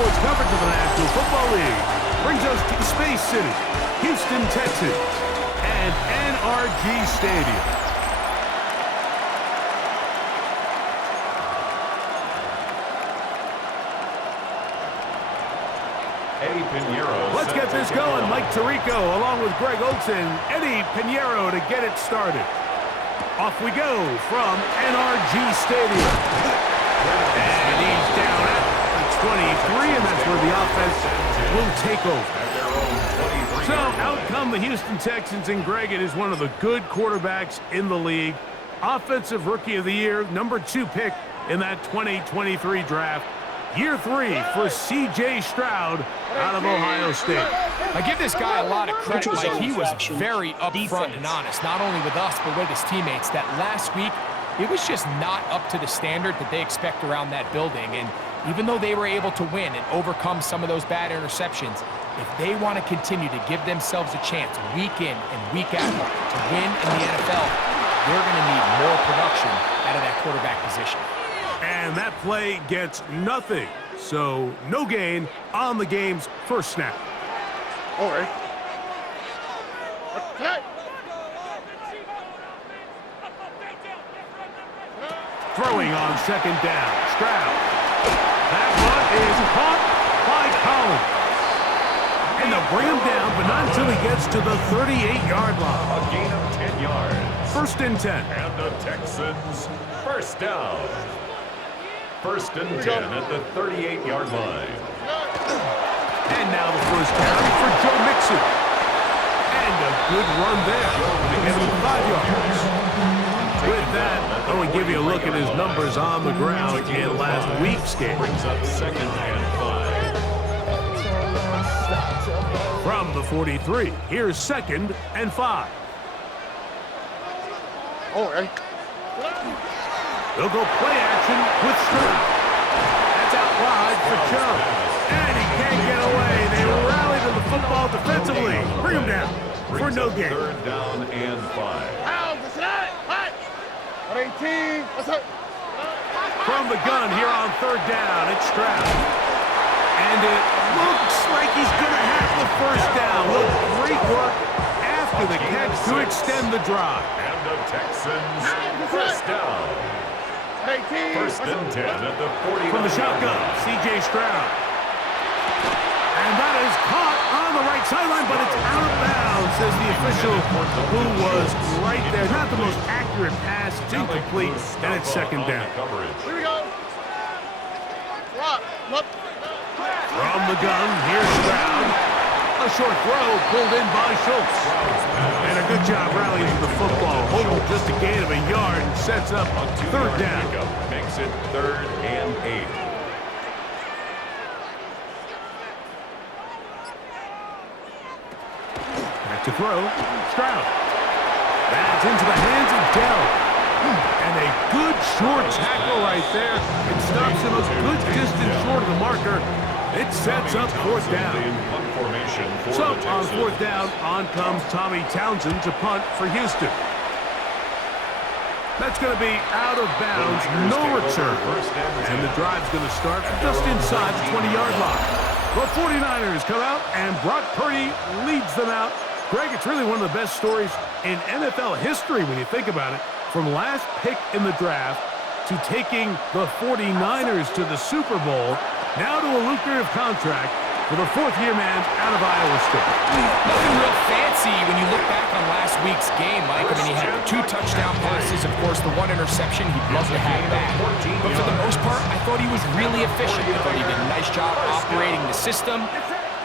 sports coverage of the National Football League brings us to the Space City, Houston, Texas, and NRG Stadium. Let's get this going. Mike Tirico along with Greg Olson, Eddie Pinheiro to get it started. Off we go from NRG Stadium. And he's down at the 23, and that's where the offense will take over. So out come the Houston Texans, and Greg, it is one of the good quarterbacks in the league. Offensive Rookie of the Year, #2 pick in that 2023 draft. Year 3 for C.J. Stroud out of Ohio State. I give this guy a lot of credit. Like, he was very upfront and honest, not only with us, but with his teammates, that last week, it was just not up to the standard that they expect around that building. And even though they were able to win and overcome some of those bad interceptions, if they want to continue to give themselves a chance week in and week out to win in the NFL, they're going to need more production out of that quarterback position. And that play gets nothing. So no gain on the game's first snap. All right. Throwing on second down. Stroud. That one is caught by Collins. And they'll bring him down, but not until he gets to the 38-yard line. A gain of 10 yards. First and 10. And the Texans first down. First and 10 at the 38-yard line. And now the first down for Joe Mixon. And a good run there to get him 5 yards. With that, I want to give you a look at his numbers on the ground in last week's game. Brings up second and 5. From the 43, here's second and 5. All right. They'll go play action with Stroud. That's out wide for Chubb. And he can't get away. They rally to the football defensively. Bring him down for no gain. Third down and 5. From the gun here on third down, it's Stroud. And it looks like he's going to have the first down. Look, great work after the catch to extend the drive. And the Texans first down. First and 10 at the 40. From the shotgun, C.J. Stroud. And that is caught on the right sideline, but it's out of bounds, says the official, who was right there. Not the most accurate pass. It's incomplete, and it's second down. Here we go. From the gun, here's Stroud. A short throw pulled in by Schultz. And a good job rallying to the football. Holding just a gain of a yard and sets up third down. Makes it third and 8. Back to throw. Stroud. That's into the hands of Dell. And a good short tackle right there. It stops him a good distance short of the marker. It sets up fourth down. So on fourth down, on comes Tommy Townsend to punt for Houston. That's going to be out of bounds, no return. And the drive's going to start just inside the 20-yard line. The 49ers come out, and Brock Purdy leads them out. Greg, it's really one of the best stories in NFL history when you think about it. From last pick in the draft to taking the 49ers to the Super Bowl, now to a lucrative contract for the fourth-year man out of Iowa State. Nothing real fancy when you look back on last week's game, Mike. I mean, he had 2 touchdown passes, of course, the 1 interception he'd love to have back. But for the most part, I thought he was really efficient. I thought he did a nice job operating the system.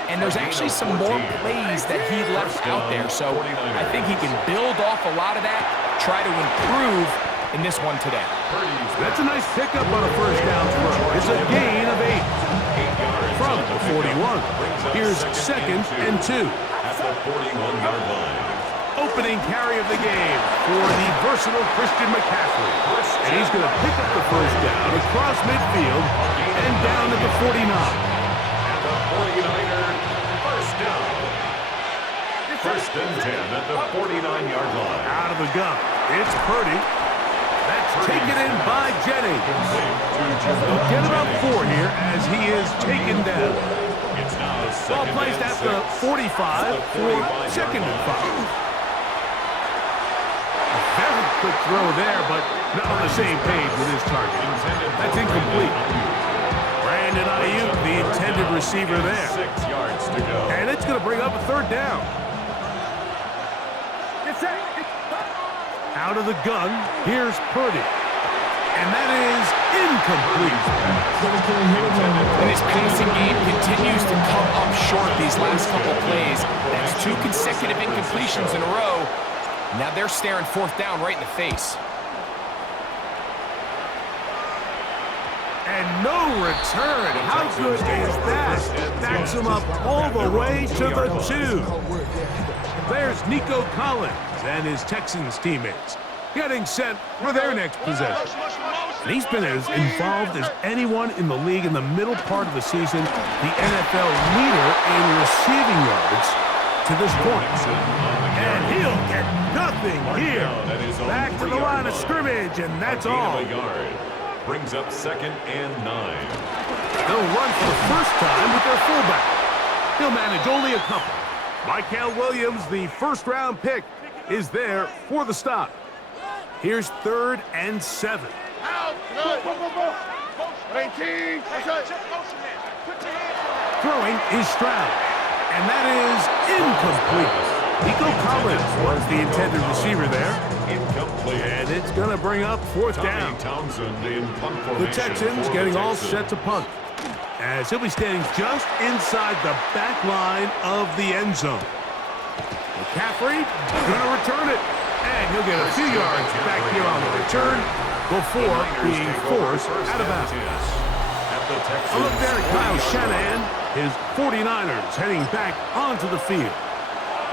And there's actually some more plays that he left out there. So I think he can build off a lot of that, try to improve in this one today. That's a nice pickup on a first down throw. It's a gain of 8. From the 41, here's second and 2. At the 41-yard line. Opening carry of the game for the versatile Christian McCaffrey. And he's going to pick up the first down across midfield and down at the 49. And the 49er first down. First and 10 at the 49-yard line. Out of the gun, it's Purdy. That's taken in by Jennings. They'll get about 4 here as he is taken down. Ball placed at the 45 for 2nd and 5. A very quick throw there, but not on the same page with his target. That's incomplete. Brandon Ayuk, the intended receiver there. 6 yards to go. And it's going to bring up a 3rd down. Out of the gun, here's Purdy. And that is incomplete. And his passing game continues to come up short these last couple plays. That's 2 consecutive incompletions in a row. Now they're staring 4th down right in the face. And no return. How good is that? Backs him up all the way to the 2. There's Nico Collins and his Texans teammates getting set for their next possession. And he's been as involved as anyone in the league in the middle part of the season, the NFL leader in receiving yards to this point. And he'll get nothing here. Back to the line of scrimmage, and that's all. Brings up 2nd and 9. They'll run for the first time with their fullback. He'll manage only a couple. Michael Williams, the 1st-round pick, is there for the stop. Here's 3rd and 7. Out. Good. 19. Throwing is Stroud, and that is incomplete. Nico Collins was the intended receiver there. Incomplete. And it's going to bring up 4th down. The Texans getting all set to punt, as he'll be standing just inside the back line of the end zone. McCaffrey going to return it, and he'll get a few yards back here on the return before being forced out of bounds. A look there at Kyle Shanahan, his 49ers heading back onto the field.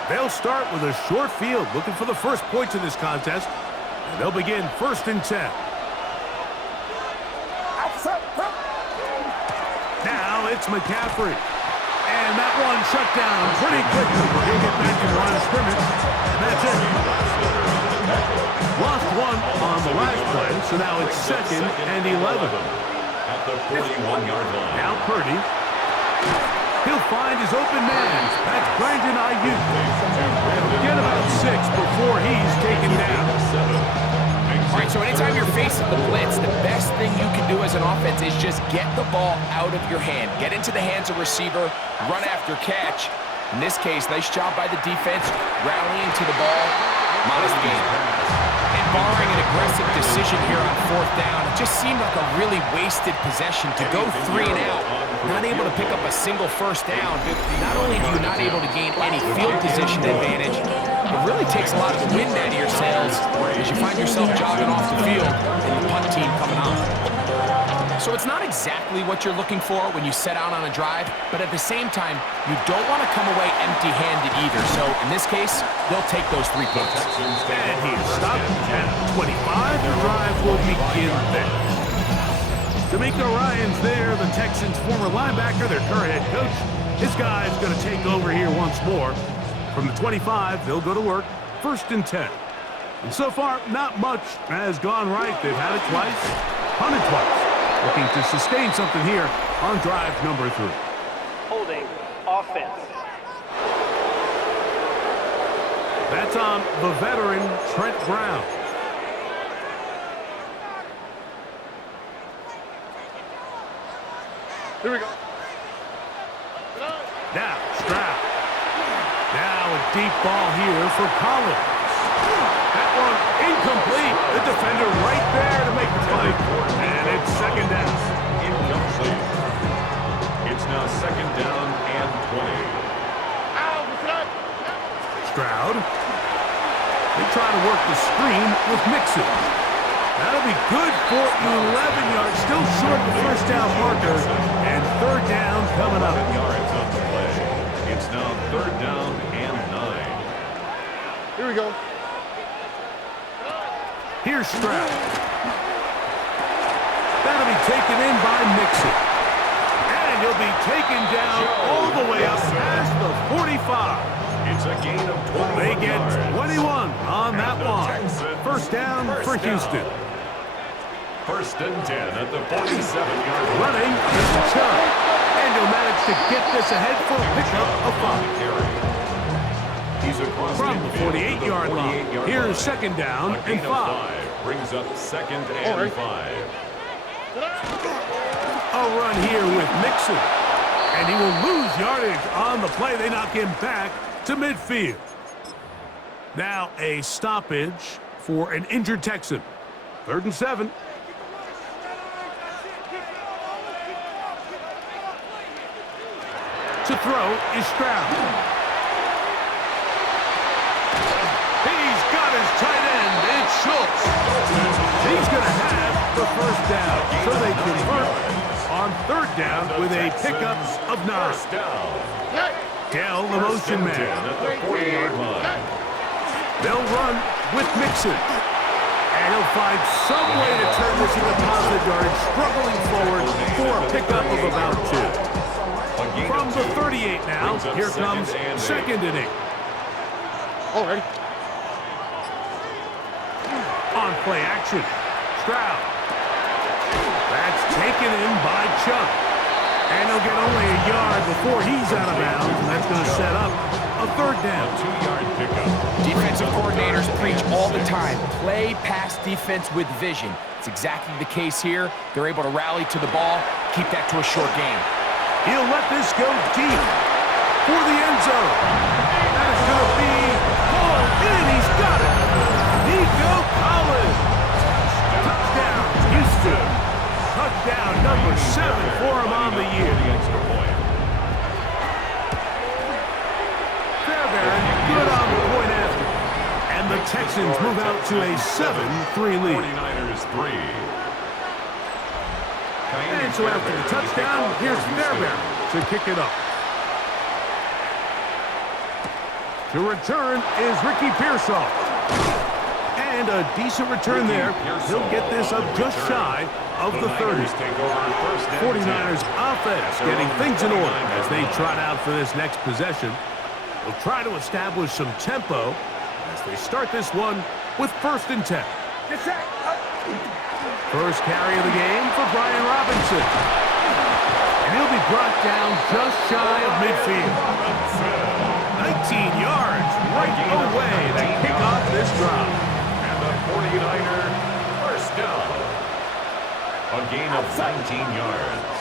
They'll start with a short field, looking for the first points in this contest, and they'll begin 1st and 10. Now it's McCaffrey. And that one shut down pretty quickly. He'll get back to the line of scrimmage, and that's it. Lost 1 on the last play, so now it's 2nd and 11. At the 41-yard line. Now Purdy. He'll find his open man. That's Brandon Ayuk. He'll get about 6 before he's taken down. All right, so anytime you're facing the blitz, the best thing you can do as an offense is just get the ball out of your hand. Get into the hands of receiver, run after catch. In this case, nice job by the defense, rallying to the ball. Modest gain. And barring an aggressive decision here on 4th down, it just seemed like a really wasted possession to go 3 and out. Not able to pick up a single 1st down. Not only do you not able to gain any field position advantage, it really takes a lot of the wind out of your sails as you find yourself jogging off the field and the punt team coming on. So it's not exactly what you're looking for when you set out on a drive, but at the same time, you don't want to come away empty-handed either. So in this case, they'll take those 3 points. And he's stopped at 25. The drive will begin there. D'Amico Ryan's there, the Texans' former linebacker, their current head coach. This guy's going to take over here once more. From the 25, they'll go to work, 1st and 10. And so far, not much has gone right. They've had it twice, punted twice. Looking to sustain something here on drive number 3. Holding offense. That's on the veteran, Trent Brown. Here we go. Now, Stroud. Now a deep ball here for Collins. That one incomplete. The defender right there to make the play. And it's 2nd down. Incomplete. It's now 2nd down and 20. Stroud. They try to work the screen with Mixon. That'll be good for 11 yards. Still short of the 1st down marker. And 3rd down coming up. 7 yards on the play. It's now 3rd down and 9. Here we go. Here's Stroud. That'll be taken in by Mixon. And he'll be taken down all the way up past the 45. It's a gain of 21 They get yards. 21 on that one. 1st down for Houston. First and 10 at the 47-yard line. Running is Chubb. And he'll manage to get this ahead for a pickup of 5. He's across From the 48-yard line. Here's second down and 5. Brings up second and 5. A run here with Mixon. And he will lose yardage on the play. They knock him back to midfield. Now a stoppage for an injured Texan. 3rd and 7. To throw is Stroud. He's got his tight end. It's Schultz. He's going to have the first down. So they convert on 3rd down with a pickup of 9. Dell, the motion man. They'll run with Mixon. And he'll find some way to turn this into positive yardage, struggling forward for a pickup of about 2. From the 38 now, here comes second and 8. Already. On play action, Stroud. That's taken in by Chubb. And he'll get only a yard before he's out of bounds, and that's going to set up a 3rd down. 2-yard pickup. Defensive coordinators preach all the time. Play pass defense with vision. It's exactly the case here. They're able to rally to the ball, keep that to a short game. He'll let this go deep for the end zone. That is going to be hauled in. He's got it. Nico Collins. Touchdown, Houston. Touchdown number 7 for him on the year. Fairbairn good on the point after. And the Texans move out to a 7-3 lead. 49ers 3. And so after the touchdown, here's Fairbairn to kick it up. To return is Ricky Pearsall. And a decent return there. He'll get this up just shy of the 30. 49ers offense getting things in order as they trot out for this next possession. They'll try to establish some tempo as they start this one with 1st and 10. First carry of the game for Brian Robinson. And he'll be brought down just shy of midfield. 19 yards right away to kick off this drive. And the 49er first down. A gain of 19 yards.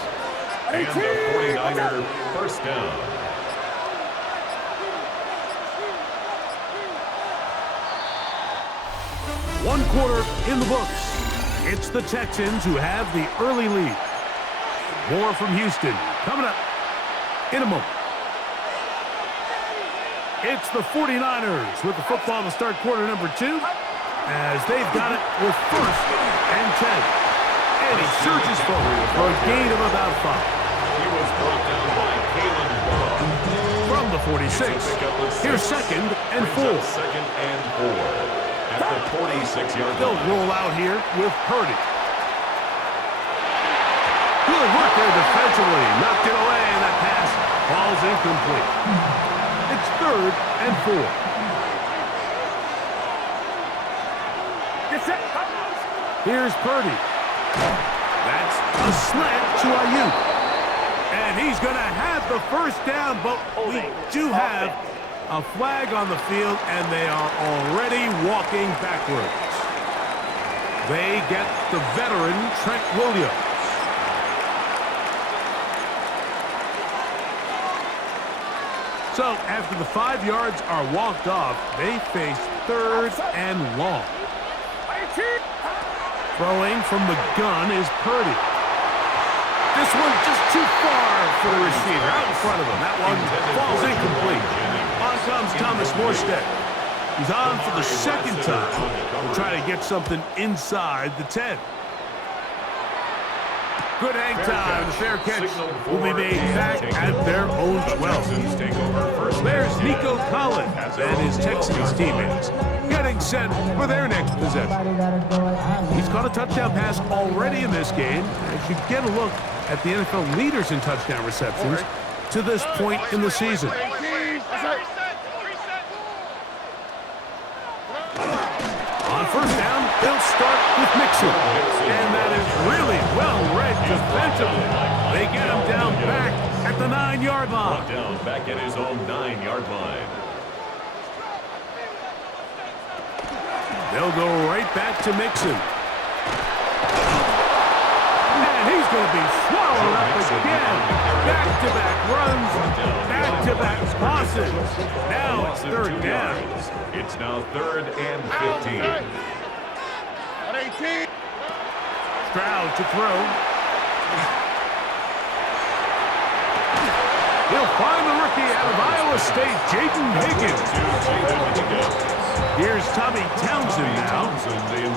And the 49er first down. One quarter in the books. It's the Texans who have the early lead. More from Houston coming up in a moment. It's the 49ers with the football to start quarter number 2 as they've got it with 1st and 10. And he surges forward for a gain of about 5. He was brought down by Kalen Burrow. From the 46, here's 2nd and 4. Second and 4. At the 46-yard They'll line. roll out here with Purdy. Good work there defensively. Knocked it away, and that pass falls incomplete. It's 3rd and 4. Here's Purdy. That's a slant to Ayuk. And he's going to have the first down, but we do have a flag on the field, and they are already walking backwards. They get the veteran, Trent Williams. So after the 5 yards are walked off, they face 3rd and long. Throwing from the gun is Purdy. This one just too far for the receiver. Out in front of him. That one falls incomplete. On comes Thomas Morstead. He's on for the 2nd time. We'll try to get something inside the 10. Good hang time. The fair catch will be made back at their own 12. There's Nico Collins and his Texans teammates getting set for their next possession. He's caught a touchdown pass already in this game. As you get a look at the NFL leaders in touchdown receptions to this point in the season. On 1st down, they'll They'll start with Mixon. And that is really well read defensively. They get him down back at the 9-yard line. Down back at his own 9-yard line. They'll go right back to Mixon. And he's going to be swallowed up again. Back-to-back runs, back-to-back passes. Now it's third down. It's now 3rd and 15. Stroud to throw. He'll find the rookie out of Iowa State, Jaden Higgins. Here's Tommy Townsend now,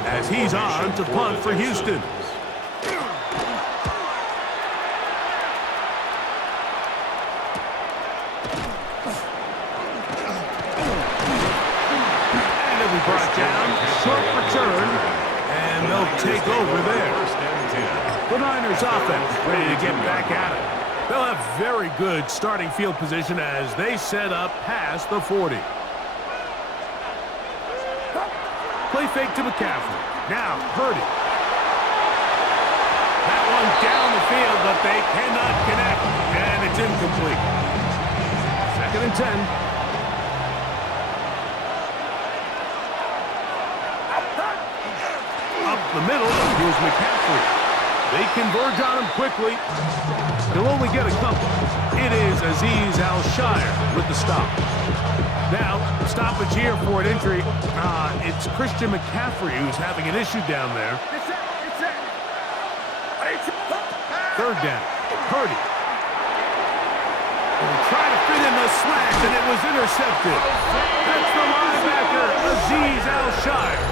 as he's on to punt for Houston. And it'll be brought down, short return, and they'll take over there. The Niners offense ready to get back at it. They'll have very good starting field position as they set up past the 40. Play fake to McCaffrey. Now, Purdy. That one down the field, but they cannot connect, and it's incomplete. 2nd and 10. Up the middle, here's McCaffrey. They converge on him quickly. He'll only get a couple. It is Azeez Al-Shire with the stop. Now, stoppage here for an injury. It's Christian McCaffrey who's having an issue down there. 3rd down. Purdy. Trying to fit in the slash, and it was intercepted. That's the linebacker, Azeez Al-Shire.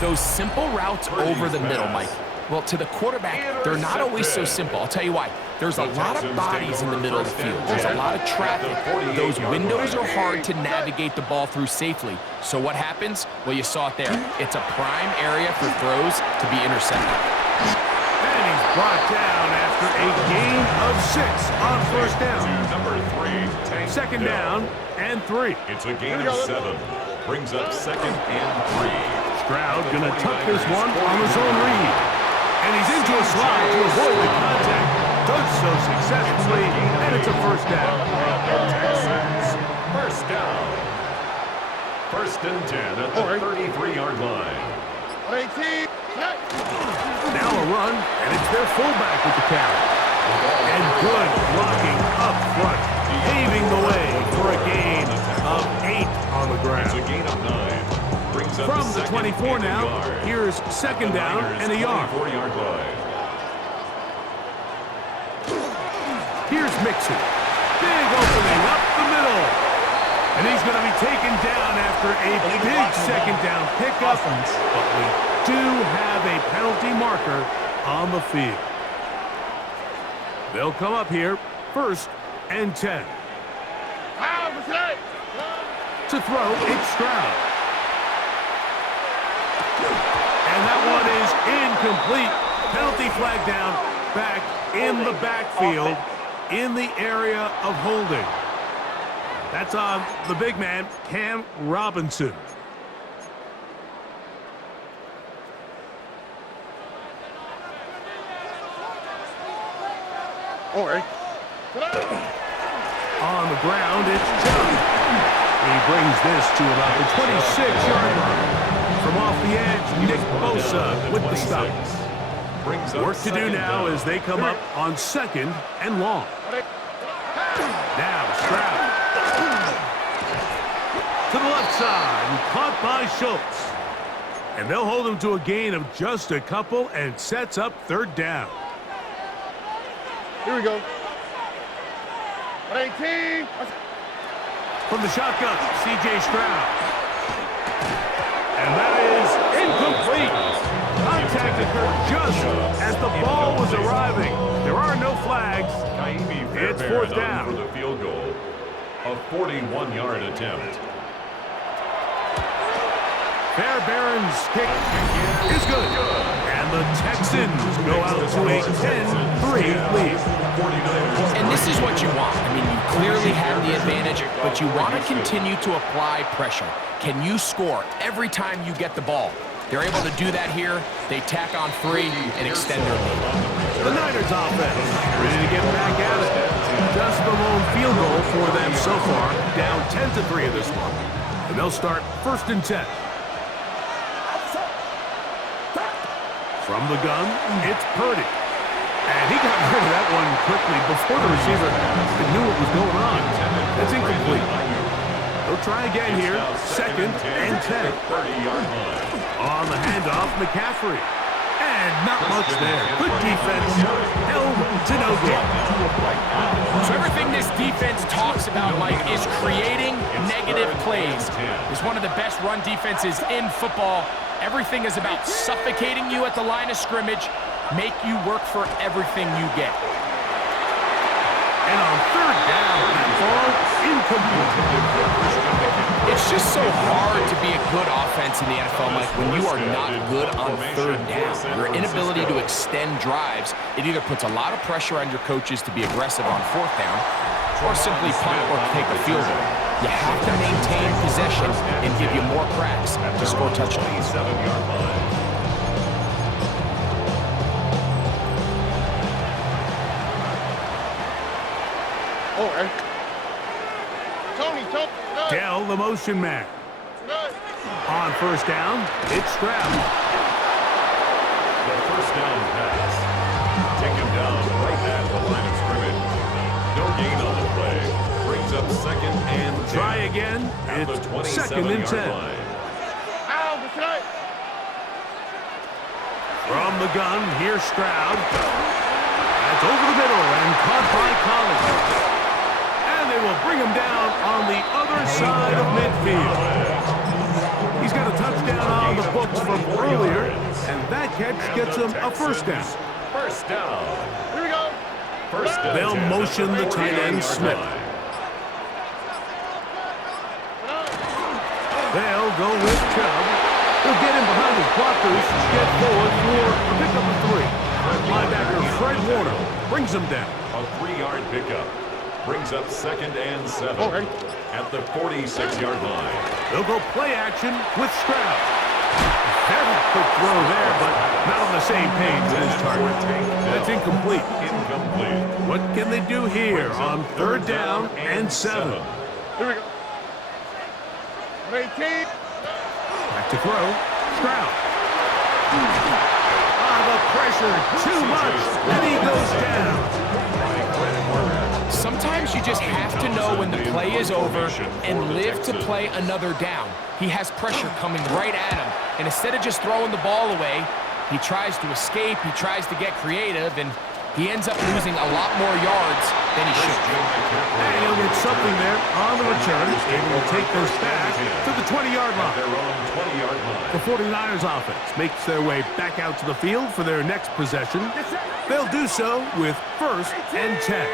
Those simple routes over the middle, Mike. Well, to the quarterback, they're not always so simple. I'll tell you why. There's a lot of bodies in the middle of the field. There's a lot of traffic. Those windows are hard to navigate the ball through safely. So what happens? Well, you saw it there. It's a prime area for throws to be intercepted. And he's brought down after a gain of 6 on 1st down. Number 3, 2nd down and 3. It's a gain of 7. Brings up 2nd and 3. Stroud gonna tuck this one on his own read. And he's into a slide to avoid the contact. Does so successfully, and it's a 1st down. Texans, 1st down. 1st and 10 at the 33-yard line. Now a run, and it's their fullback with the carry. And good blocking up front, paving the way for a gain of 8 on the ground. It's a gain of 9. From the 24 now, here's 2nd down and a yard. 4-yard line. Here's Mixon. Big opening up the middle. And he's going to be taken down after a big 2nd down pickup. But we do have a penalty marker on the field. They'll come up here, 1st and 10. To throw, it's Stroud. And that one is incomplete. Penalty flag down back in the backfield in the area of holding. That's on the big man, Cam Robinson. On the ground, it's John. He brings this to about the 26-yard line. From off the edge, Nick Bosa with the stop. Work to do now as they come up on 2nd and long. Now Stroud. To the left side, and caught by Schultz. And they'll hold him to a gain of just a couple and sets up 3rd down. Here we go. 18. From the shotgun, C.J. Stroud. And that is incomplete. Contact occurred just as the ball was arriving. There are no flags. It's 4th down. For the field goal. A 41-yard attempt. Fairbairn's kick is good. And the Texans go out to a 10-3 lead. And this is what you want. I mean, you clearly have the advantage, but you want to continue to apply pressure. Can you score every time you get the ball? They're able to do that here. They tack on 3 and extend their lead. The Niners offense ready to get back at it. Just the lone field goal for them so far. Down 10-3 in this one. And they'll start 1st and 10. From the gun, it's Purdy. And he got rid of that one quickly before the receiver knew what was going on. That's incomplete. They'll try again here. 2nd and 10. On the handoff, McCaffrey. And not much there. Good defense. Held to no gain. So everything this defense talks about, Mike, is creating negative plays. It's one of the best run defenses in football. Everything is about suffocating you at the line of scrimmage, make you work for everything you get. And on 3rd down, that ball incomplete. It's just so hard to be a good offense in the NFL, Mike, when you are not good on 3rd down. Your inability to extend drives, it either puts a lot of pressure on your coaches to be aggressive on 4th down, or simply punt or take a field goal. You have to maintain possession and give you more cracks to score touchdowns. Dell, the motion man. On 1st down, it's Stroud. The 1st down pass. Take him down right at the line of scrimmage. No gain on the play. Brings up 2nd and 10. Try again. It's 2nd and 10. From the gun, here's Stroud. That's over the middle and caught by Collins. And they will bring him down on the other side of midfield. He's got a touchdown on the books from earlier, and that catch gets him a 1st down. 1st down. Here we go. 1st down. They'll motion the tight end Smith. They'll go with Chubb. They'll get him behind his blockers, get forward for a pickup of 3. Linebacker Fred Warner brings him down. A 3-yard pickup. Brings up 2nd and 7 at the 46-yard line. They'll go play action with Stroud. Very quick throw there, but not on the same page with his target. That's incomplete. What can they do here on 3rd down and 7? Here we go. 18. Back to throw. Stroud. The pressure, too much, and he goes down. Sometimes you just have to know when the play is over and live to play another down. He has pressure coming right at him, and instead of just throwing the ball away, he tries to escape, he tries to get creative, and he ends up losing a lot more yards than he should. And he'll get something there on the return, able to take this back to the 20-yard line. The 49ers offense makes their way back out to the field for their next possession. They'll do so with 1st and 10.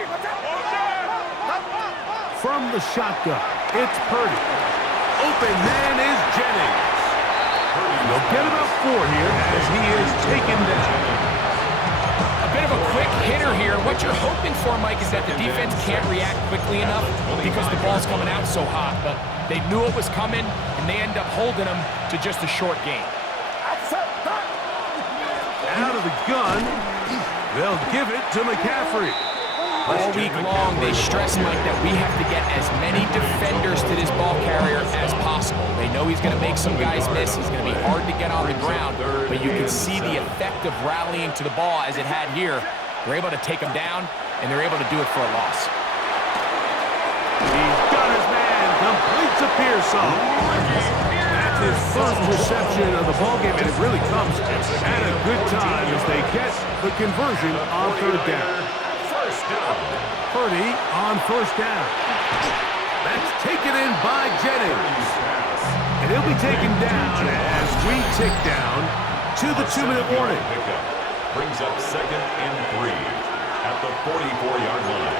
From the shotgun, it's Purdy. Open man is Jennings. They'll get about 4 here as he is taken down. A bit of a quick hitter here. What you're hoping for, Mike, is that the defense can't react quickly enough because the ball's coming out so hot. But they knew it was coming, and they end up holding them to just a short gain. Out of the gun, they'll give it to McCaffrey. All week long, they stress, Mike, that we have to get as many defenders to this ball carrier as possible. They know he's going to make some guys miss. He's going to be hard to get on the ground, but you can see the effect of rallying to the ball as it had here. They're able to take him down, and they're able to do it for a loss. He's got his man, completes a Pearson. That's his first reception of the ballgame, and it really comes at a good time as they get the conversion on 3rd down. Purdy on 1st down. That's taken in by Jennings. And he'll be taken down as we tick down to the 2-minute warning. Brings up 2nd and 3 at the 44-yard line.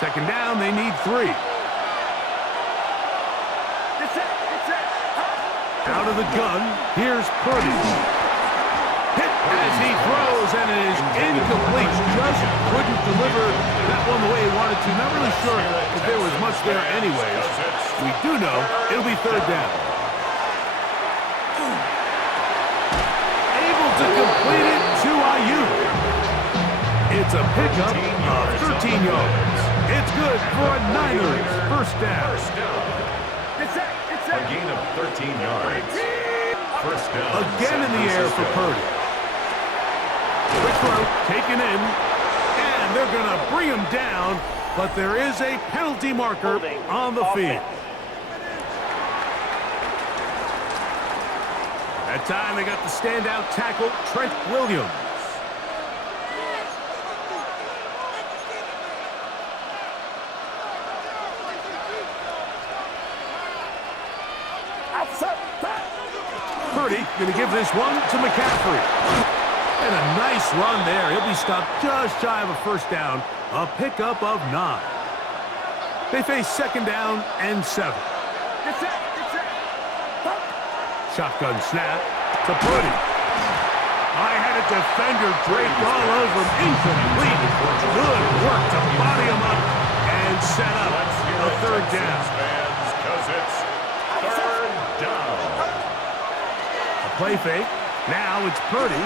Second down, they need 3. Out of the gun, here's Purdy. Hit as he throws, and it is incomplete. Just couldn't deliver that one the way he wanted to. Not really sure if there was much there anyways. We do know it'll be third down. Able to complete it to Ayuk. It's a pickup of 13 yards. It's good for a Niners first down. A gain of 13 yards. First down. Again in the air for Purdy. Quick throw, taken in, and they're going to bring him down, but there is a penalty marker on the field. That time they got the standout tackle, Trent Williams. Purdy going to give this one to McCaffrey. And a nice run there. He'll be stopped just shy of a first down. A pickup of 9. They face second down and 7. Shotgun snap to Purdy. I had a defender draped all over him. Incomplete. Good work to body him up and set up a third down. Because it's third down. A play fake. Now it's Purdy.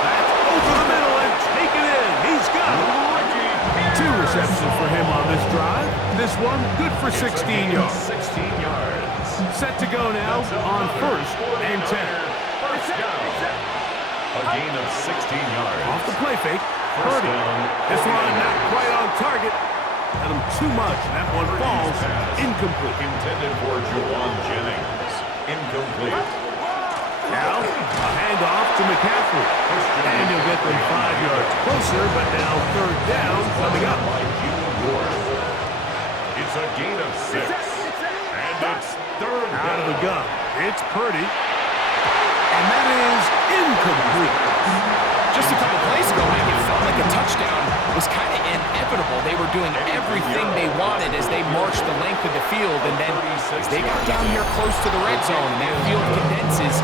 That's over the middle and taken in. He's got it. 2 receptions for him on this drive. This one good for 16 yards. 16 yards. Set to go now on first and 10. A gain of 16 yards. Off the play fake. Purdy. This one not quite on target. Had him too much. That one falls incomplete. Intended for Juwan Jennings. Incomplete. Now, a handoff to McCaffrey. And he'll get them 5 yards closer, but now third down coming up. It's a gain of 6. And it's third down. Out of the gun. It's Purdy. And that is incomplete. Just a couple plays ago, Mike, it felt like a touchdown was kind of inevitable. They were doing everything they wanted as they marched the length of the field, and then as they got down here close to the red zone and that field condenses,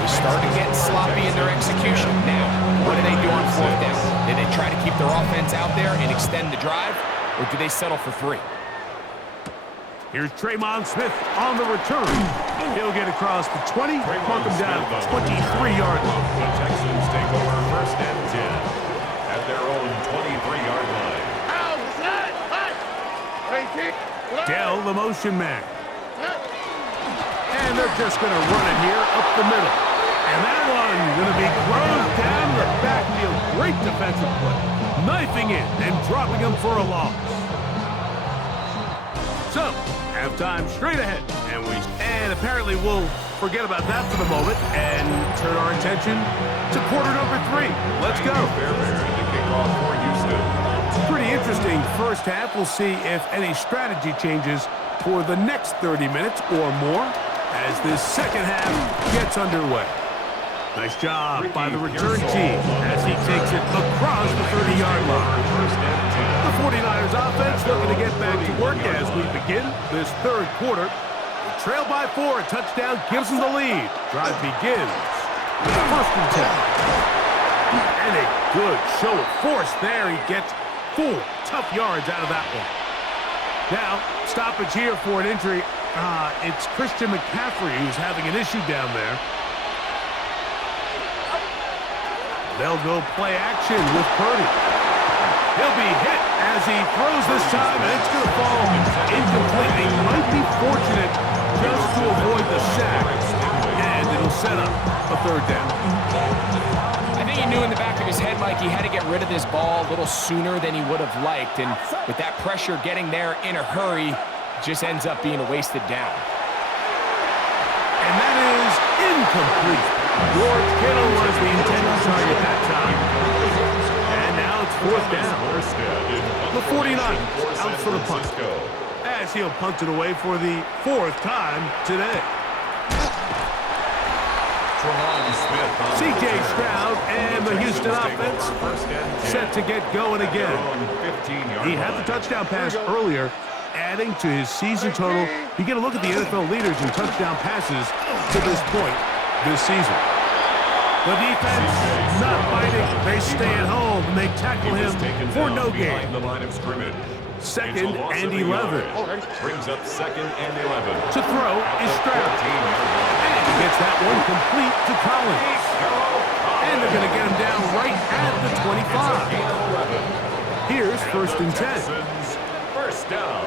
they started getting sloppy in their execution. Now, what do they do on fourth down? Do they try to keep their offense out there and extend the drive, or do they settle for 3? Here's Traymon Smith on the return. He'll get across the 20, mark him down at the 23-yard line. The Texans take over first and 10 at their own 23-yard line. Dell, the motion man. And they're just going to run it here up the middle. And that one going to be closed down the backfield. Great defensive play. Knifing in and dropping him for a loss. So, halftime straight ahead. And apparently we'll forget about that for the moment and turn our attention to quarter number 3. Let's go. The kickoff for Houston. Pretty interesting first half. We'll see if any strategy changes for the next 30 minutes or more as this second half gets underway. Nice job by the return team as he takes it across the 30-yard line. The 49ers offense looking to get back to work as we begin this third quarter. They trail by 4. A touchdown gives them the lead. Drive begins with first and 10. And a good show of force there. He gets 4 tough yards out of that one. Now, stoppage here for an injury. It's Christian McCaffrey who's having an issue down there. They'll go play action with Purdy. He'll be hit as he throws this time, and it's going to fall incomplete. He might be fortunate just to avoid the sack, and it'll set up a third down. I think he knew in the back of his head, Mike, he had to get rid of this ball a little sooner than he would have liked, and with that pressure getting there in a hurry, just ends up being a wasted down. And that is incomplete. George Kittle was the intended target that time. And now it's fourth down. The 49ers out for the punt. As he'll punt it away for the 4th time today. C.J. Stroud and the Houston offense set to get going again. He had the touchdown pass earlier, adding to his season total. You get a look at the NFL leaders in touchdown passes to this point this season. The defense not biting. They stay at home and they tackle him for no gain. The line of scrimmage. Second It's a loss and of 11. yardage. Brings up second and 11. To throw is Stroud. 14-yard line. And he gets that one complete to Collins. And they're going to get him down right at the 25. Here's first and 10. Texans, first down.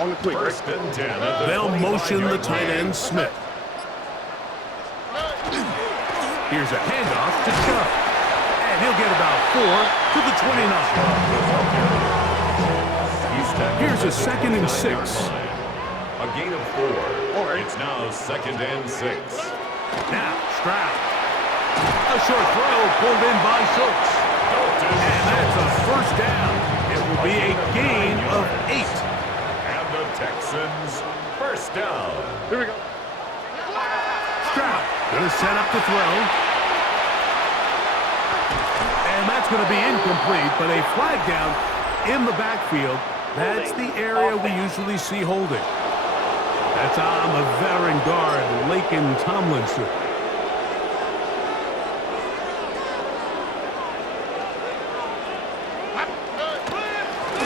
On the quick. First and 10 at the They'll motion the 25-yard tight line. end Smith. Here's a handoff to Chubb. And he'll get about 4 to the 29. Here's a second and 6. A gain of 4. It's now second and 6. Now, Stroud. A short throw pulled in by Schultz. And that's a first down. It will be a gain of 8. And the Texans, first down. Here we go. Stroud going to set up to throw. And that's going to be incomplete, but a flag down in the backfield. That's the area we usually see holding. That's on the veteran guard, Laken Tomlinson.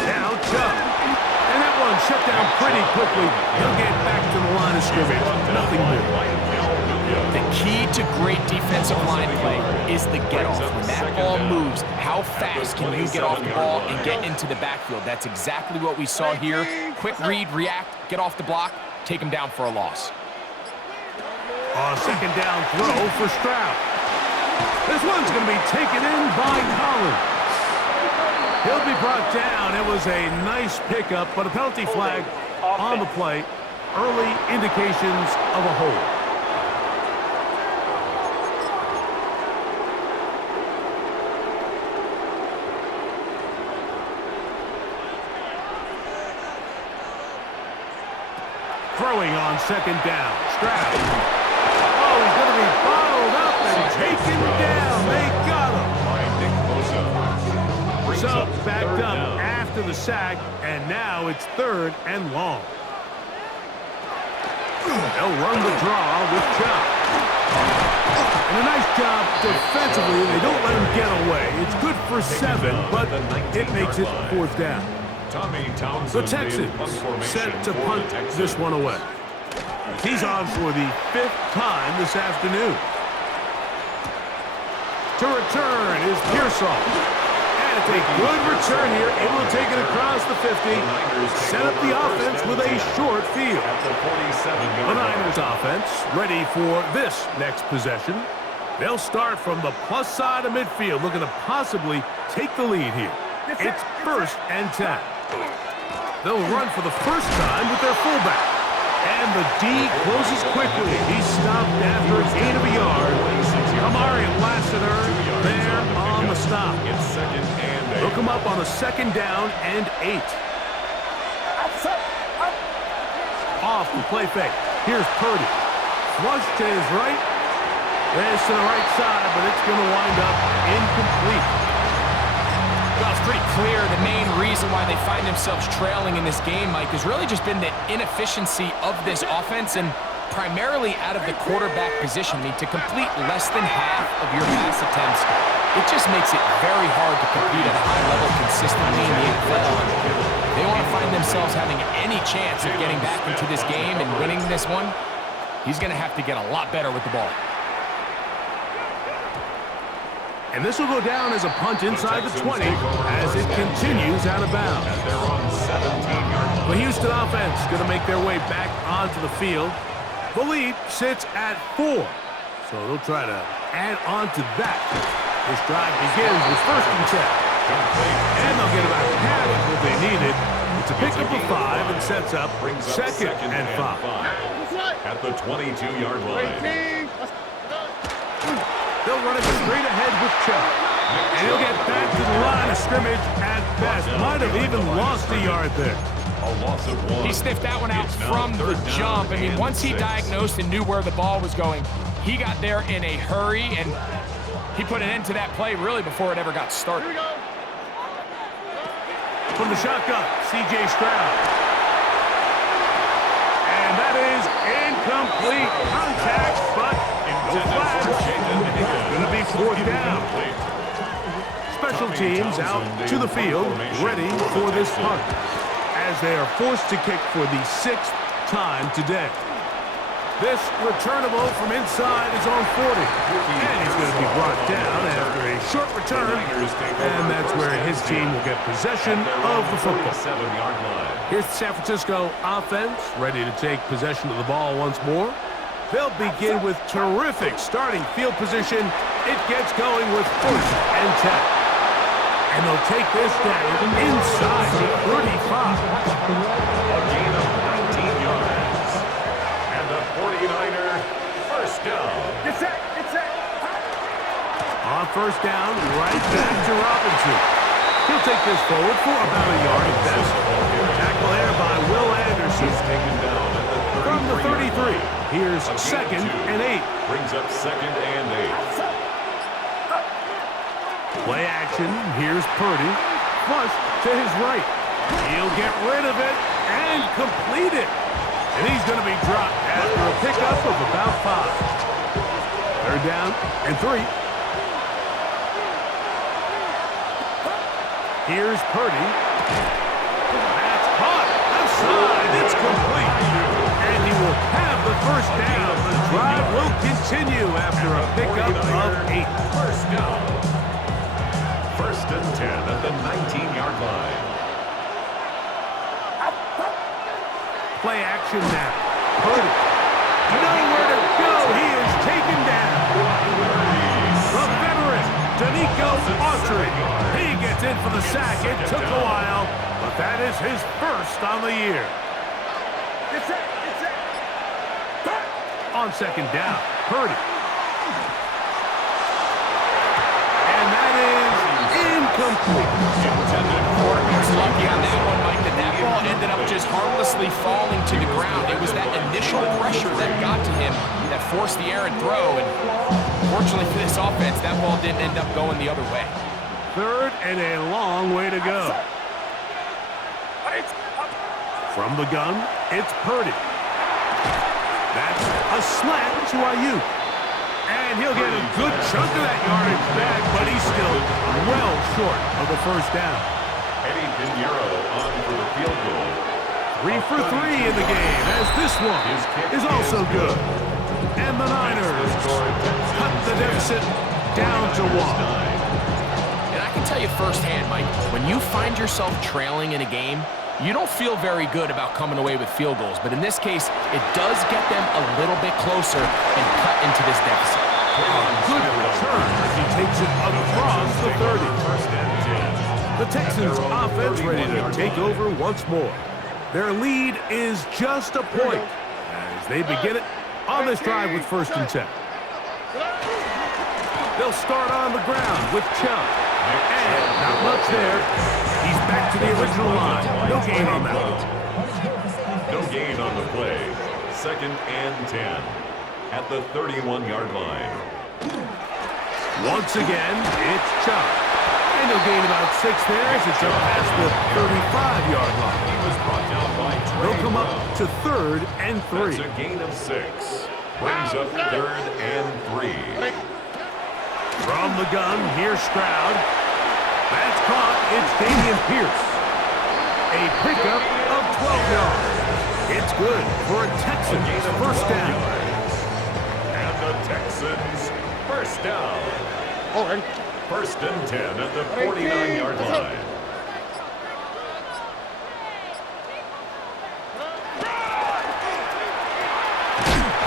Now Chubb. And that one shut down pretty quickly. He'll get back to the line of scrimmage. Nothing more. The key to great defensive line play is the get-off. When that ball moves, how fast can you get off the ball and get into the backfield? That's exactly what we saw here. Quick read, react, get off the block, take him down for a loss. A second down throw for Stroud. This one's going to be taken in by Collins. He'll be brought down. It was a nice pickup, but a penalty flag on the play. Early indications of a hold. Throwing on second down. Stroud. Oh, he's going to be bottled up and taken down. They got him. So backed up after the sack, and now it's third and long. They'll run the draw with Chubb. And a nice job defensively. They don't let him get away. It's good for 7, but it makes it fourth down. The Texans set to punt this one away. He's on for the 5th time this afternoon. To return is Pearsall. And it's a good return here, able to take it across the 50. Set up the offense with a short field. The Niners offense ready for this next possession. They'll start from the plus side of midfield, looking to possibly take the lead here. It's first and 10. They'll run for the first time with their fullback. And the D closes quickly. He's stopped after a gain of a yard. Kamari Lassiter there on the stop. They'll come up on a second down and 8. Off the play fake. Here's Purdy. Flush to his right. There's to the right side, but it's going to wind up incomplete. Well, it's pretty clear the main reason why they find themselves trailing in this game, Mike, has really just been the inefficiency of this offense and primarily out of the quarterback position. I mean, to complete less than half of your pass attempts, it just makes it very hard to compete at a high level consistently in the NFL. If they want to find themselves having any chance of getting back into this game and winning this one, he's going to have to get a lot better with the ball. And this will go down as a punt inside the 20 as it continues out of bounds. The Houston offense going to make their way back onto the field. The lead sits at 4. So they'll try to add on to that. This drive begins with first and 10. And they'll get about half of what they needed. It's a pickup of 5 and sets up second and 5. At the 22-yard line. They'll run it straight ahead with Chubb. And he'll get back to the line of scrimmage at best. Might have even lost a yard there. A loss of 1. He sniffed that one out from the jump. I mean, once he diagnosed and knew where the ball was going, he got there in a hurry, and he put an end to that play really before it ever got started. From the shotgun, C.J. Stroud. And that is incomplete contact, but no flag. Going to be fourth down. Special special teams out to the field, ready for this punt, as they are forced to kick for the 6th time today. This returnable from inside his own 40. And he's going to be brought down after a short return. And that's where his team will get possession of the football. Here's the San Francisco offense, ready to take possession of the ball once more. They'll begin with terrific starting field position. It gets going with 1st and 10. And they'll take this down inside the 35. A gain of 19 yards. And the 49er first down. Get set. On first down, right back to Robinson. He'll take this forward for about a yard at best. Tackle there by Will Anderson. He's taken down at the 33. From the 33, here's 2nd and 8. Brings up 2nd and 8. Play action, here's Purdy. Flush to his right. He'll get rid of it and complete it. And he's going to be dropped after a pickup of about 5. 3rd down and 3. Here's Purdy. That's caught. Outside. It's complete. And he will have the first down. The drive will continue after a pickup of 8. First down. 1st and 10 at the 19-yard line. Play action now. Purdy. Nowhere to go. He is taken down. The veteran, Danico Autry. He gets in for the sack. It took a while, but that is his 1st on the year. On 2nd down, Purdy. And that is incomplete. Quarterback's lucky on that one, Mike, that ball ended up just harmlessly falling to the ground. It was that initial pressure that got to him that forced the errant throw, and fortunately for this offense, that ball didn't end up going the other way. 3rd and a long way to go. From the gun, it's Purdy. That's a slant to Ayuk. And he'll get a good chunk of that yardage back, but he's still well short of the 1st down. Eddie Pinheiro on for the field goal. 3 for 3 in the game, as this one is also good. And the Niners cut the deficit down to 1. And I can tell you firsthand, Mike, when you find yourself trailing in a game, you don't feel very good about coming away with field goals. But in this case, it does get them a little bit closer and cut into this deficit. Good return as he takes it across the 30. The Texans offense ready to take over once more. Their lead is just a point as they begin it on this drive with 1st and 10. They'll start on the ground with Chubb. And not much there. He's back to the original line. No gain on that one. No gain on the play. 2nd and 10 at the 31-yard line. Once again, it's Chubb. And he'll gain about 6 there as it's up past the 35-yard line. He was brought down by Trey. They'll come up to 3rd and 3. That's a gain of 6. Brings up 3rd and 3. From the gun, here's Stroud. That's caught. It's Dameon Pierce. A pickup of 12 yards. It's good for a Texans 1st down. And the Texans 1st down. All right. 1st and 10 at the 49-yard line.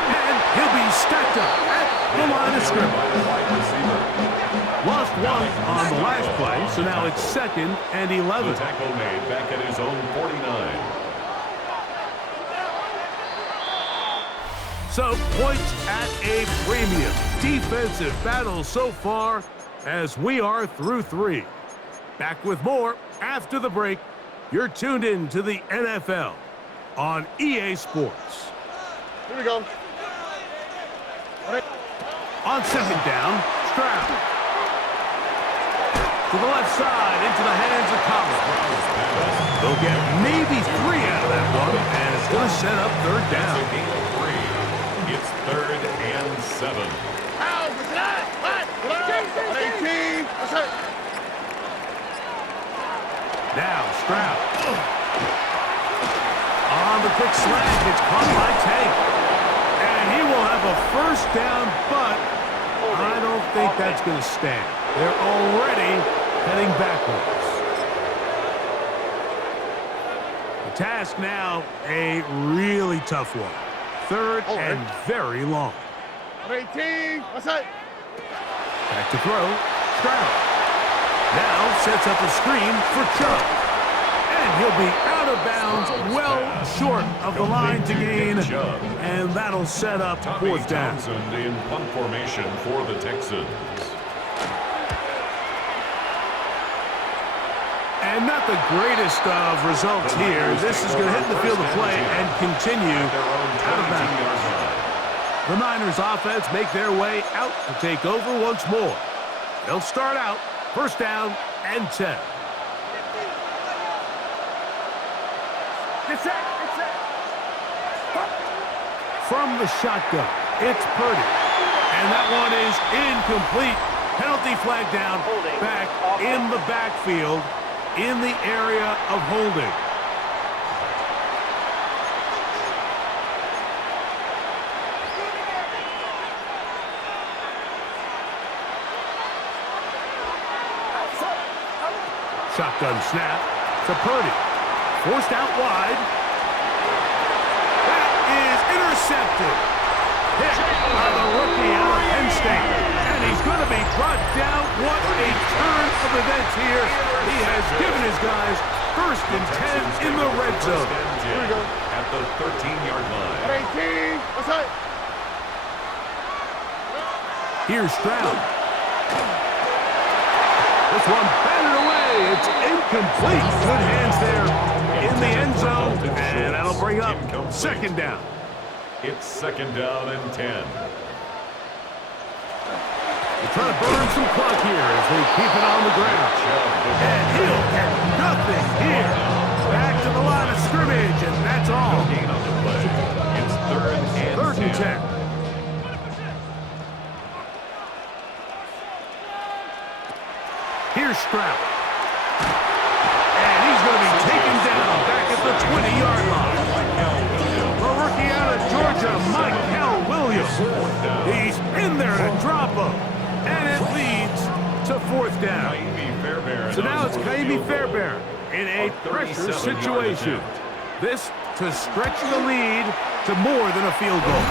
And he'll be stacked up at the line of scrimmage. Lost 1 on the last play, so now it's 2nd and 11. The tackle made back at his own 49. So, points at a premium. Defensive battle so far as we are through 3. Back with more after the break. You're tuned in to the NFL on EA Sports. Here we go. On 2nd down, Stroud. To the left side, into the hands of Collins. They'll get maybe 3 out of that one, and it's going to set up 3rd down. It's a gain of 3. It's 3rd and 7. Now Stroud. On the quick slant, it's caught by Tank. And he will have a first down, but I don't think that's going to stand. They're already heading backwards. The task now, a really tough one. Third and very long. 18. What's that? Back to throw. Stroud. Now sets up a screen for Chubb. And he'll be out of bounds, well short of the line to gain. And that'll set up fourth down. In punt formation for the Texans. And not the greatest of results here. This is going to hit the field of play and continue out of bounds. The Niners offense make their way out to take over once more. They'll start out first down and 10. From the shotgun, it's Purdy. And that one is incomplete. Penalty flag down, back in the backfield, in the area of holding. Shotgun snap to Purdy. Forced out wide. That is intercepted. Hit by the rookie out of Penn State. And he's going to be brought down. What a turn of events here. He has given his guys first and 10 in the red zone. Here we go. At the 13-yard line. 18. What's that? Here's Stroud. This one batted away. It's incomplete. Good hands there in the end zone. And that'll bring up second down. It's second down and 10. They're trying to burn some clock here as they keep it on the ground. And he'll get nothing here. Back to the line of scrimmage, and that's all. Gain on the play. It's third and 10. Here's Stroud. And he's going to be taken down back at the 20-yard line. The rookie out of Georgia, Michael Williams. He's in there to drop him. And it leads to fourth down. So now it's Kaimi Fairbairn in a pressure situation. This to stretch the lead to more than a field goal.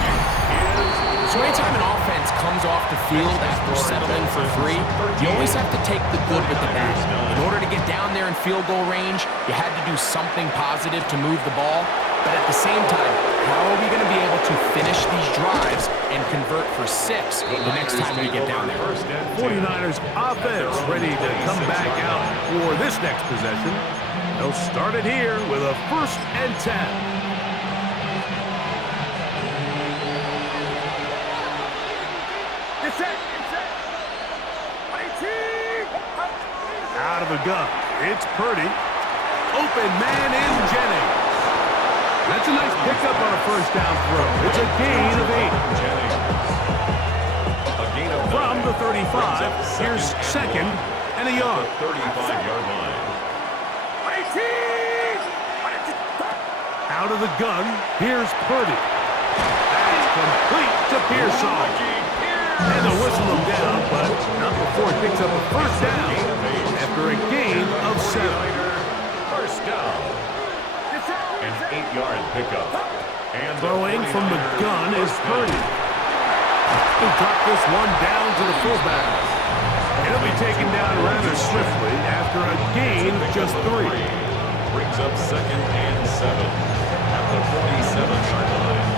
So anytime an offense comes off the field after settling for 3, you always have to take the good with the bad. In order to get down there in field goal range, you had to do something positive to move the ball. But at the same time, how are we going to be able to finish these drives and convert for 6 the next time we get down there? 49ers offense ready to come back out for this next possession. They'll start it here with a first and 10. Out of the gun, it's Purdy. Open man in Jennings. That's a nice pickup on a first down throw. It's a gain of 8. From the 35, here's second and a yard. 35-yard line. Out of the gun, here's Purdy. That's complete to Pearsall. And they'll whistle him down, but not before he picks up a first down after a gain of 7. First down. An 8-yard pickup. And throwing from the gun is Purdy. He'll drop this one down to the fullback. He'll be taken down rather swiftly after a gain of just 3. Brings up second and 7 at the 47-yard line.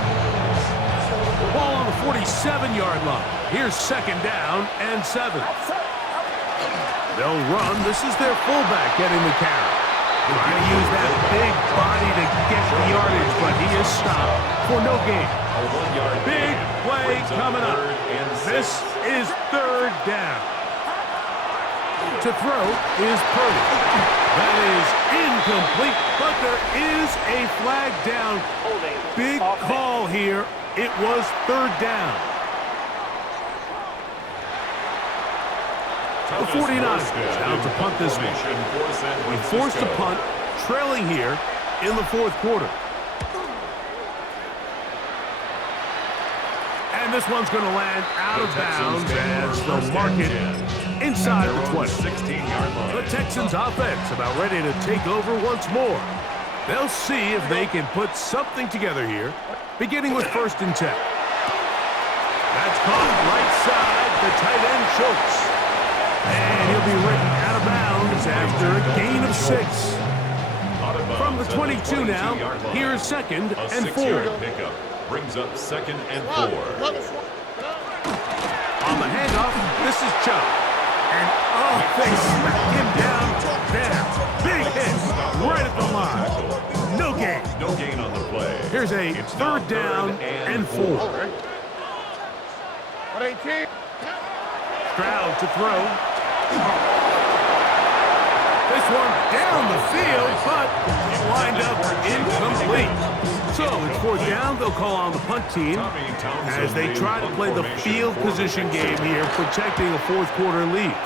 Ball on the 47-yard line. Here's second down and 7. They'll run. This is their fullback getting the carry. Trying to use that big body to get the yardage, but he is stopped for no gain. Big play coming up. This is third down. To throw is Purdy. That is incomplete, but there is a flag down. Big call here. It was third down. The 49ers now to punt this one. We forced a punt, trailing here in the fourth quarter. And this one's going to land out of bounds as they'll mark it inside the 20. The Texans offense about ready to take over once more. They'll see if they can put something together here, beginning with 1st and 10. That's caught right side, the tight end Schultz. And he'll be written out of bounds after a gain of 6. From the 22 now, here's 2nd and 4. Pickup brings up 2nd and 4. On the handoff, this is Chubb. And, oh, they smacked him down there. Big hit right at the line. No gain. No gain on the play. Here's a 3rd down and 4. Stroud to throw. This one down the field, but it lined up incomplete. So it's 4th down. They'll call on the punt team as they try to play the field position game here, protecting a fourth quarter lead.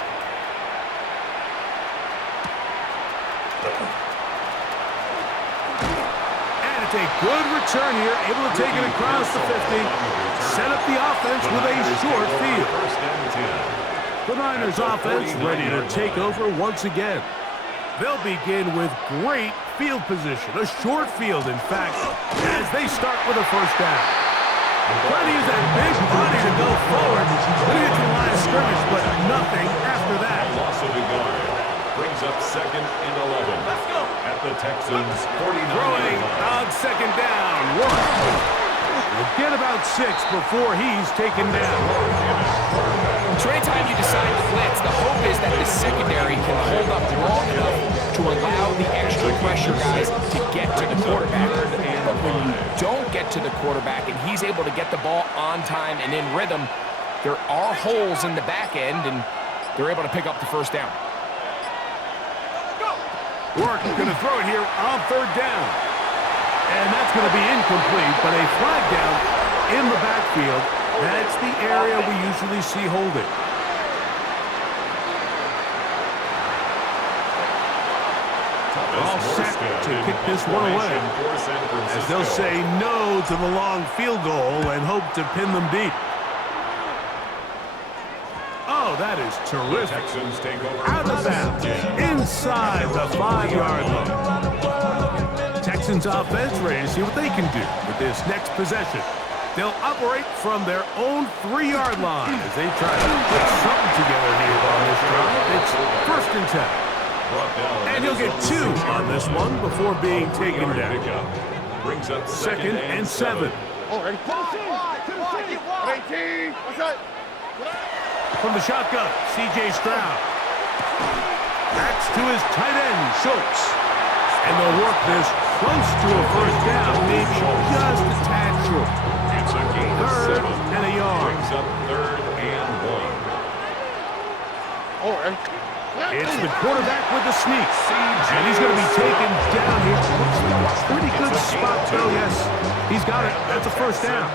And it's a good return here, able to take it across the 50, set up the offense with a short field. The Niners offense ready to take over once again. They'll begin with great field position, a short field, in fact, as they start with a 1st down. Trying to use that big body to go forward. Going to get to the line of scrimmage, but nothing after that. Loss of the guard brings up 2nd and 11. Let's go. At the Texans 49. Throwing on 2nd down. 1. We'll get about 6 before he's taken down. So anytime you decide to blitz, the hope is that the secondary can hold up long enough to allow the extra pressure guys to get to the quarterback. But when you don't get to the quarterback and he's able to get the ball on time and in rhythm, there are holes in the back end, and they're able to pick up the 1st down. Work going to throw it here on 3rd down. And that's going to be incomplete, but a flag down in the backfield. That's the area we usually see holding. All set to kick this one away, as they'll say no to the long field goal and hope to pin them deep. Oh, that is terrific. Out of bounds, inside the 5-yard line. Texans offense ready to see what they can do with this next possession. They'll operate from their own 3-yard line as they try to put something together here on this drive. It's 1st and 10. And he'll get 2 on this one before being taken down. 2nd and 7. From the shotgun, C.J. Stroud. Backs to his tight end, Schultz. And they'll work this close to a 1st down, maybe just a tad short. It's a gain of 3rd 7. and a yard. Brings up 3rd and 1. It's the quarterback with the sneak. And he's going to be taken down here. Looks like a pretty good spot, though. Yes, he's got it. That's a 1st down.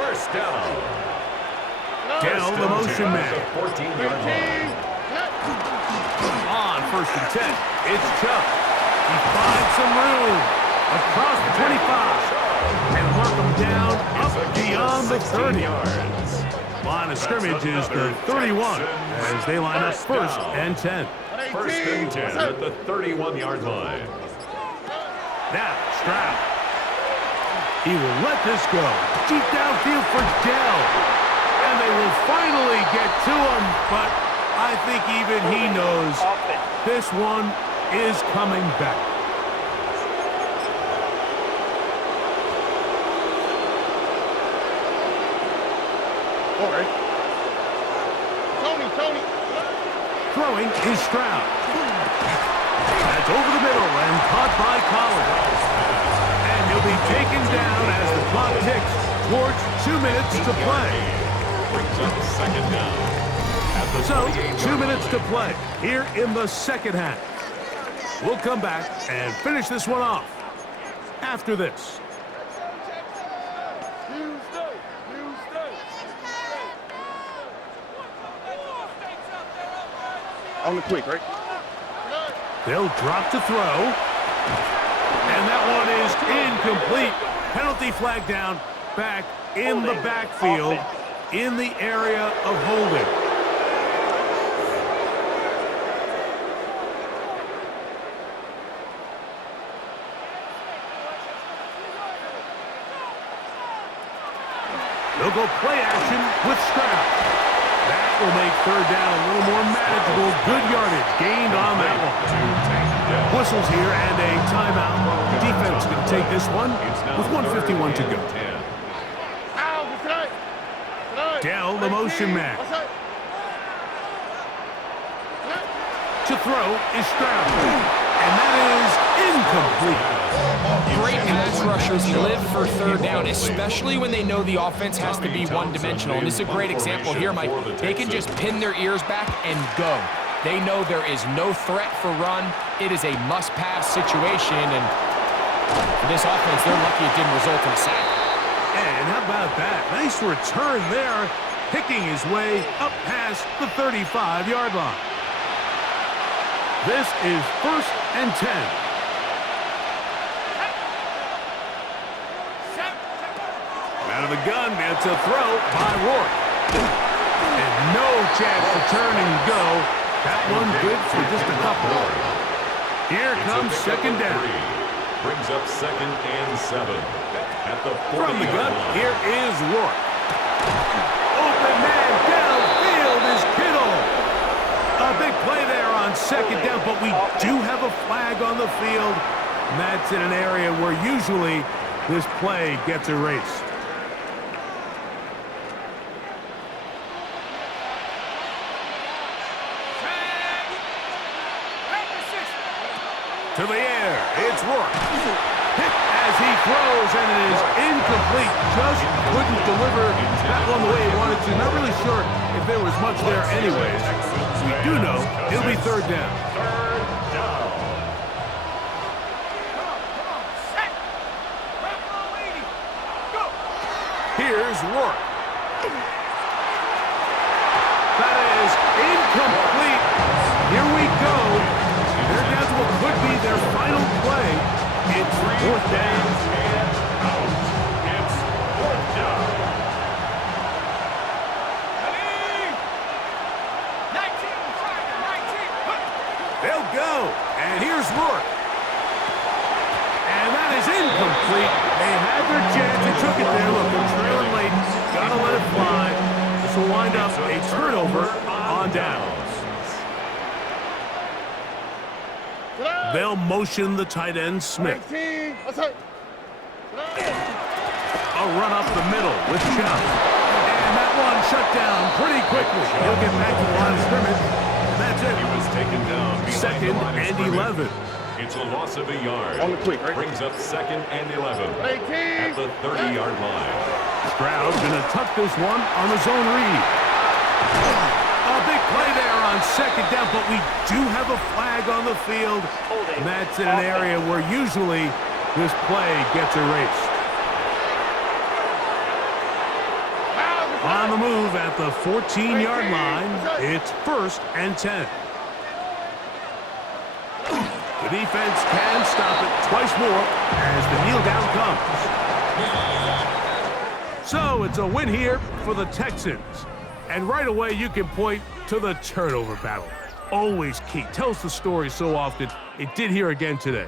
1st down. Dell, the motion man. 14-yard line. On 1st and 10, it's Chubb. He finds some room across the 25 and mark him down up beyond the 30. Line of scrimmage is the 31 as they line up 1st and 10. 1st and 10 at the 31-yard line. Now, Stroud. He will let this go. Deep downfield for Dell. And they will finally get to him, but I think even he knows this one is coming back. Tony. Throwing is Stroud. That's over the middle and caught by Collins. And he'll be taken down as the clock ticks towards 2 minutes to play. Brings up 2nd down. So, 2 minutes to play here in the 2nd half. We'll come back and finish this one off after this. On the quick, right? They'll drop to throw. And that one is incomplete. Penalty flag down, back in the backfield, in the area of holding. They'll go play action with Stroud. That will make third down a little more manageable. Good yardage gained on that one. Whistles here and a timeout. Defense can take this one with 1:51 to go. Dell, the motion man. To throw is Stroud. And that is incomplete. Great pass rushers live for third down, especially when they know the offense has to be one-dimensional. And this is a great example here, Mike. They can just pin their ears back and go. They know there is no threat for run. It is a must-pass situation, and for this offense, they're lucky it didn't result in a sack. And how about that? Nice return there, picking his way up past the 35-yard line. This is 1st and 10. Out of the gun, it's a throw by Rourke. And no chance to turn and go. That one good for just a couple. Here comes second down. Brings up 2nd and 7. At the 40 From the gun, here is Rourke. Open man downfield is Kittle. A big play there on second down, but we do have a flag on the field. And that's in an area where usually this play gets erased. To the air, it's Rourke. Hit as he throws, and it is incomplete. Just couldn't deliver that one the way he wanted to. Not really sure if there was much there anyways. We do know it'll be third down. Here's Rourke. That is incomplete. Here we go. They're down to what could be their final play. It's 4th down. It's 4th down. They'll go. And here's Rourke. And that is incomplete. They had their chance. They took it there. Look, they're trailing late. Gotta let it fly. This will wind up a turnover on downs. They'll motion the tight end, Smith. A run up the middle with Chubb. And that one shut down pretty quickly. He'll get back to the line of scrimmage. And that's it. He was taken down. 2nd and 11. It's a loss of a yard. On the quick, right? Brings up 2nd and 11. At the 30-yard line. Stroud gonna tuck this one on his own read. A big play there on second down, but we do have a flag on the field. And that's in an area where usually this play gets erased. On the move at the 14-yard line, it's 1st and 10. The defense can stop it twice more as the kneel down comes. So it's a win here for the Texans. And right away you can point to the turnover battle. Always key. Tells the story so often. It did here again today.